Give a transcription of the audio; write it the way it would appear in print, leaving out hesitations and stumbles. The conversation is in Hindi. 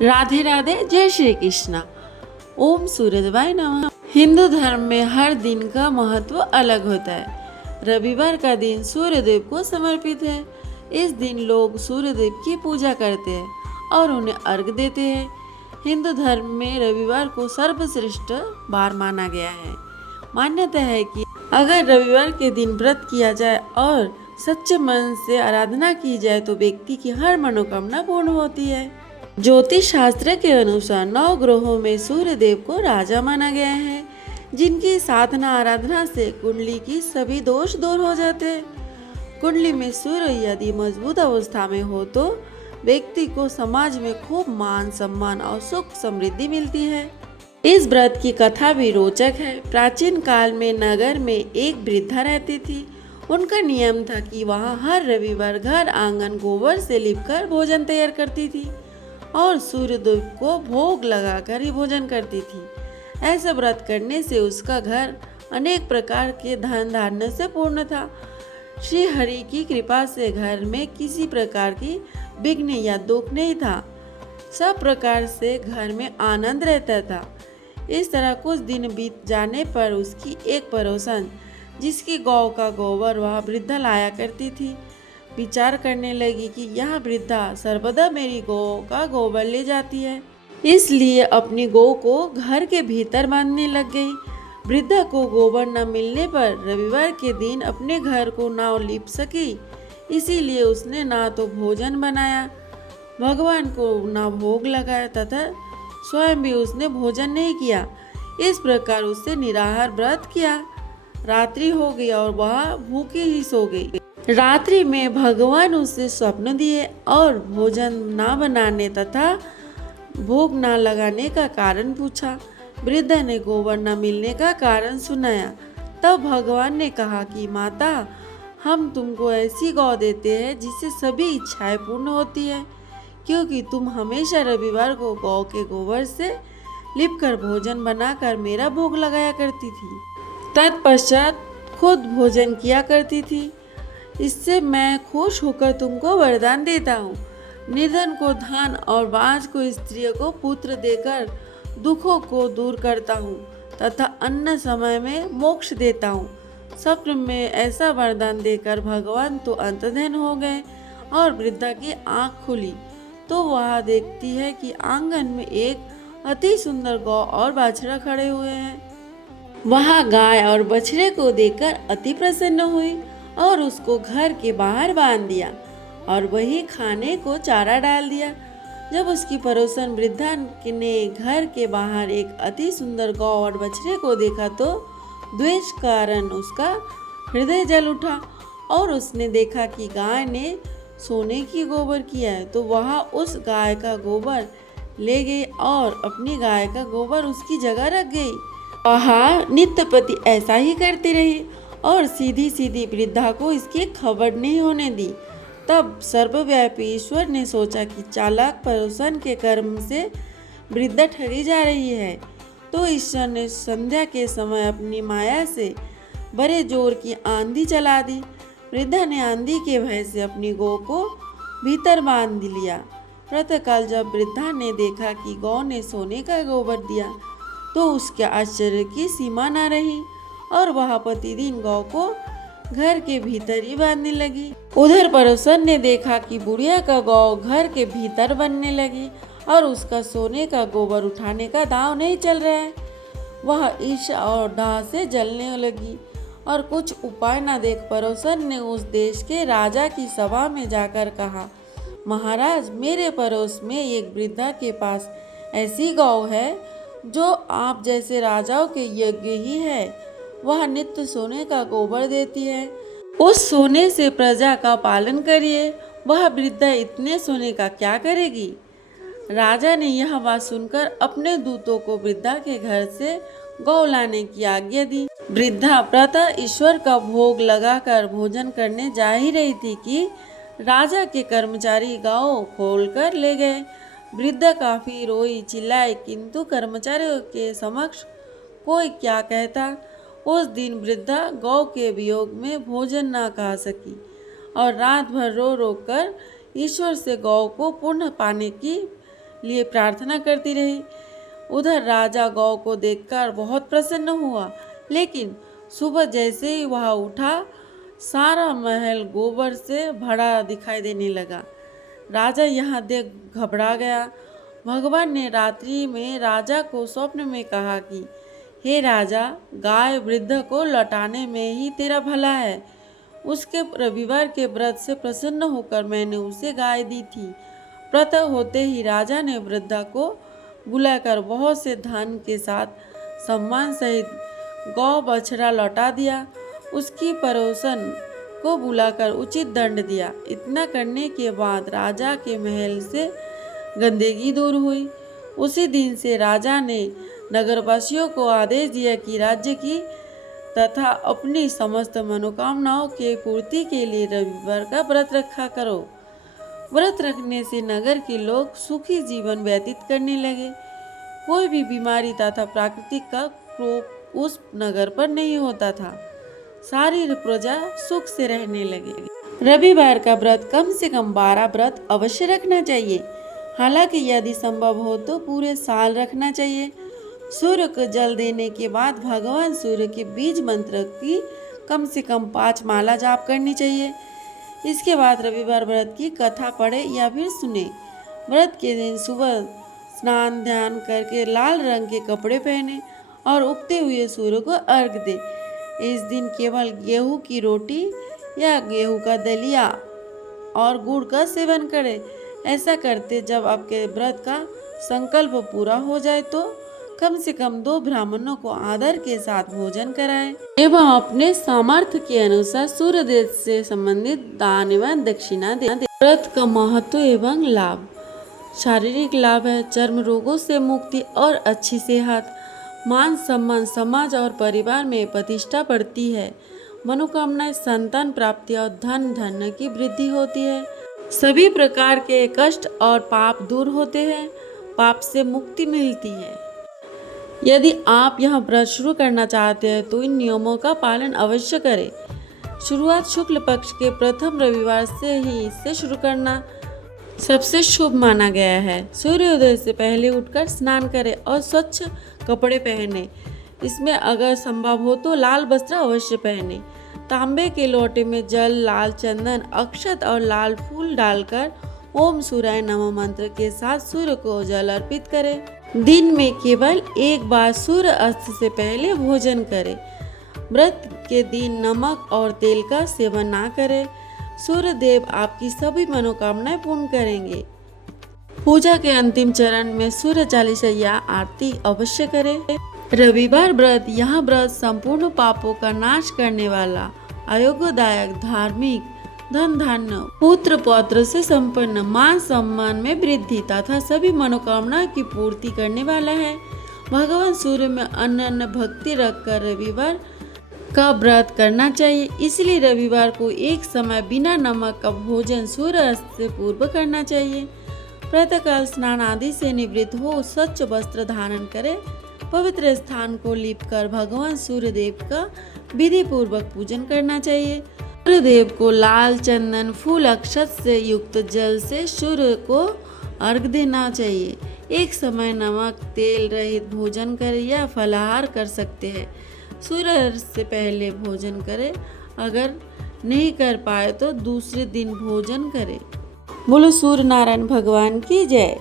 राधे राधे, जय श्री कृष्णा। ओम सूर्यदेवाय नमः। हिंदू धर्म में हर दिन का महत्व अलग होता है। रविवार का दिन सूर्यदेव को समर्पित है। इस दिन लोग सूर्यदेव की पूजा करते हैं और उन्हें अर्घ देते हैं। हिंदू धर्म में रविवार को सर्वश्रेष्ठ वार माना गया है। मान्यता है कि अगर रविवार के दिन व्रत किया जाए और सच्चे मन से आराधना की जाए तो व्यक्ति की हर मनोकामना पूर्ण होती है। ज्योतिष शास्त्र के अनुसार 9 ग्रहों में सूर्य देव को राजा माना गया है, जिनकी साधना आराधना से कुंडली की सभी दोष दूर हो जाते हैं। कुंडली में सूर्य यदि मजबूत अवस्था में हो तो व्यक्ति को समाज में खूब मान सम्मान और सुख समृद्धि मिलती है। इस व्रत की कथा भी रोचक है। प्राचीन काल में नगर में एक वृद्धा रहती थी। उनका नियम था कि वहाँ हर रविवार घर आंगन गोबर से लिपकर भोजन तैयार करती थी और सूर्यदेव को भोग लगाकर ही भोजन करती थी। ऐसा व्रत करने से उसका घर अनेक प्रकार के धन धान्य से पूर्ण था। श्री हरि की कृपा से घर में किसी प्रकार की विघ्न या दुख नहीं था। सब प्रकार से घर में आनंद रहता था। इस तरह कुछ दिन बीत जाने पर उसकी एक पड़ोसन, जिसकी गौ का गोबर वह वृद्धा लाया करती थी, विचार करने लगी कि यह वृद्धा सर्वदा मेरी गौ का गोबर ले जाती है, इसलिए अपनी गौ को घर के भीतर बांधने लग गई। वृद्धा को गोबर न मिलने पर रविवार के दिन अपने घर को ना लीप सकी, इसीलिए उसने ना तो भोजन बनाया, भगवान को ना भोग लगाया तथा स्वयं भी उसने भोजन नहीं किया। इस प्रकार उसने निराहार व्रत किया। रात्रि हो गई और वह भूखी ही सो गई। रात्रि में भगवान उसे स्वप्न दिए और भोजन ना बनाने तथा भोग ना लगाने का कारण पूछा। वृद्धा ने गोबर न मिलने का कारण सुनाया। तब भगवान ने कहा कि माता, हम तुमको ऐसी गौ देते हैं जिससे सभी इच्छाएं पूर्ण होती है, क्योंकि तुम हमेशा रविवार को गौ के गोबर से लिपकर भोजन बनाकर मेरा भोग लगाया करती थी। तत्पश्चात खुद भोजन किया करती थी। इससे मैं खुश होकर तुमको वरदान देता हूँ। निर्धन को धन और बांझ को स्त्रियों को पुत्र देकर दुखों को दूर करता हूँ तथा अन्य समय में मोक्ष देता हूँ। स्वप्न में ऐसा वरदान देकर भगवान तो अंतर्ध्यान हो गए और वृद्धा की आंख खुली तो वह देखती है कि आंगन में एक अति सुंदर गौ और बाछड़ा खड़े हुए हैं। वह गाय और बछड़े को देखकर अति प्रसन्न हुई और उसको घर के बाहर बांध दिया और वही खाने को चारा डाल दिया। जब उसकी पड़ोसन वृद्धा ने घर के बाहर एक अति सुंदर गौ और बछड़े को देखा तो द्वेष कारण उसका हृदय जल उठा और उसने देखा कि गाय ने सोने की गोबर किया है, तो वह उस गाय का गोबर ले गई और अपनी गाय का गोबर उसकी जगह रख गई। वह नित्य प्रति ऐसा ही करती रही और सीधी सीधी वृद्धा को इसकी खबर नहीं होने दी। तब सर्वव्यापी ईश्वर ने सोचा कि चालाक पड़ोसन के कर्म से वृद्धा ठगी जा रही है, तो ईश्वर ने संध्या के समय अपनी माया से बड़े जोर की आंधी चला दी। वृद्धा ने आंधी के भय से अपनी गौ को भीतर बांध लिया। प्रातःकाल जब वृद्धा ने देखा कि गौ ने सोने का गोबर दिया तो उसके आश्चर्य की सीमा न रही और वह प्रतिदिन गौ को घर के भीतर ही बांधने लगी। उधर पड़ोसन ने देखा कि बुढ़िया का गौ घर के भीतर बनने लगी और उसका सोने का गोबर उठाने का दांव नहीं चल रहा है। वह ईर्ष्या और दाह से जलने लगी और कुछ उपाय न देख पड़ोसन ने उस देश के राजा की सभा में जाकर कहा, महाराज, मेरे पड़ोस में एक वृद्धा के पास ऐसी गौ है जो आप जैसे राजाओं के यज्ञ ही है। वह नित्य सोने का गोबर देती है। उस सोने से प्रजा का पालन करिए। वह वृद्धा इतने सोने का क्या करेगी? राजा ने यह बात सुनकर अपने दूतों को वृद्धा के घर से गौ लाने की आज्ञा दी। वृद्धा प्रातः ईश्वर का भोग लगाकर भोजन करने जा ही रही थी कि राजा के कर्मचारी गौ खोलकर ले गए। वृद्धा काफी रोई चिल्लाई, किंतु कर्मचारियों के समक्ष कोई क्या कहता। उस दिन वृद्धा गौ के वियोग में भोजन ना खा सकी और रात भर रो रो कर ईश्वर से गौ को पुनः पाने की लिए प्रार्थना करती रही। उधर राजा गौ को देखकर बहुत प्रसन्न हुआ, लेकिन सुबह जैसे ही वह उठा, सारा महल गोबर से भरा दिखाई देने लगा। राजा यह देख घबरा गया। भगवान ने रात्रि में राजा को स्वप्न में कहा कि हे राजा, गाय वृद्ध को लौटाने में ही तेरा भला है। उसके रविवार के व्रत से प्रसन्न होकर मैंने उसे गाय दी थी। प्रातः होते ही राजा ने वृद्धा को बुलाकर बहुत से धन के साथ सम्मान सहित गौ बछड़ा लौटा दिया। उसकी पड़ोसन को बुलाकर उचित दंड दिया। इतना करने के बाद राजा के महल से गंदगी दूर हुई। उसी दिन से राजा ने नगरवासियों को आदेश दिया कि राज्य की तथा अपनी समस्त मनोकामनाओं के पूर्ति के लिए रविवार का व्रत रखा करो। व्रत रखने से नगर के लोग सुखी जीवन व्यतीत करने लगे। कोई भी बीमारी तथा प्राकृतिक का कोप उस नगर पर नहीं होता था। सारी प्रजा सुख से रहने लगी। रविवार का व्रत कम से कम 12 व्रत अवश्य रखना चाहिए। हालांकि यदि संभव हो तो पूरे साल रखना चाहिए। सूर्य को जल देने के बाद भगवान सूर्य के बीज मंत्र की कम से कम 5 माला जाप करनी चाहिए। इसके बाद रविवार व्रत की कथा पढ़े या फिर सुने। व्रत के दिन सुबह स्नान ध्यान करके लाल रंग के कपड़े पहने और उगते हुए सूर्य को अर्घ दे। इस दिन केवल गेहूं की रोटी या गेहूं का दलिया और गुड़ का सेवन करें। ऐसा करते जब आपके व्रत का संकल्प पूरा हो जाए तो कम से कम 2 ब्राह्मणों को आदर के साथ भोजन कराएं एवं अपने सामर्थ्य के अनुसार सूर्य देव से संबंधित दान एवं दक्षिणा दें। व्रत का महत्व एवं लाभ। शारीरिक लाभ है चर्म रोगों से मुक्ति और अच्छी सेहत, मान सम्मान, समाज और परिवार में प्रतिष्ठा बढ़ती है, मनोकामनाएं, संतान प्राप्ति और धन धान्य की वृद्धि होती है, सभी प्रकार के कष्ट और पाप दूर होते हैं, पाप से मुक्ति मिलती है। यदि आप यह व्रत शुरू करना चाहते हैं तो इन नियमों का पालन अवश्य करें। शुरुआत शुक्ल पक्ष के प्रथम रविवार से ही इससे शुरू करना सबसे शुभ माना गया है। सूर्योदय से पहले उठकर स्नान करें और स्वच्छ कपड़े पहने। इसमें अगर संभव हो तो लाल वस्त्र अवश्य पहने। तांबे के लोटे में जल, लाल चंदन, अक्षत और लाल फूल डालकर ओम सूर्याय नमः मंत्र के साथ सूर्य को जल अर्पित करें। दिन में केवल एक बार सूर्य अस्त से पहले भोजन करें। व्रत के दिन नमक और तेल का सेवन ना करें। सूर्य देव आपकी सभी मनोकामनाएं पूर्ण करेंगे। पूजा के अंतिम चरण में सूर्य चालीसा या आरती अवश्य करें। रविवार व्रत यह व्रत संपूर्ण पापों का नाश करने वाला, आयोगदायक, धार्मिक, धन धान्य, पुत्र पौत्र से संपन्न, मान सम्मान में वृद्धि तथा सभी मनोकामना की पूर्ति करने वाला है। भगवान सूर्य में अनन्य भक्ति रखकर रविवार का व्रत करना चाहिए। इसलिए रविवार को एक समय बिना नमक का भोजन सूर्यास्त से पूर्व करना चाहिए। प्रातःकाल स्नान आदि से निवृत्त हो स्वच्छ वस्त्र धारण करें। पवित्र स्थान को लीपकर भगवान सूर्य देव का विधि पूर्वक पूजन करना चाहिए। सूर्य देव को लाल चंदन, फूल, अक्षत से युक्त जल से सूर्य को अर्घ देना चाहिए। एक समय नमक तेल रहित भोजन करें या फलाहार कर सकते हैं। सूर्य से पहले भोजन करें। अगर नहीं कर पाए तो दूसरे दिन भोजन करें। बोलो सूर्य नारायण भगवान की जय।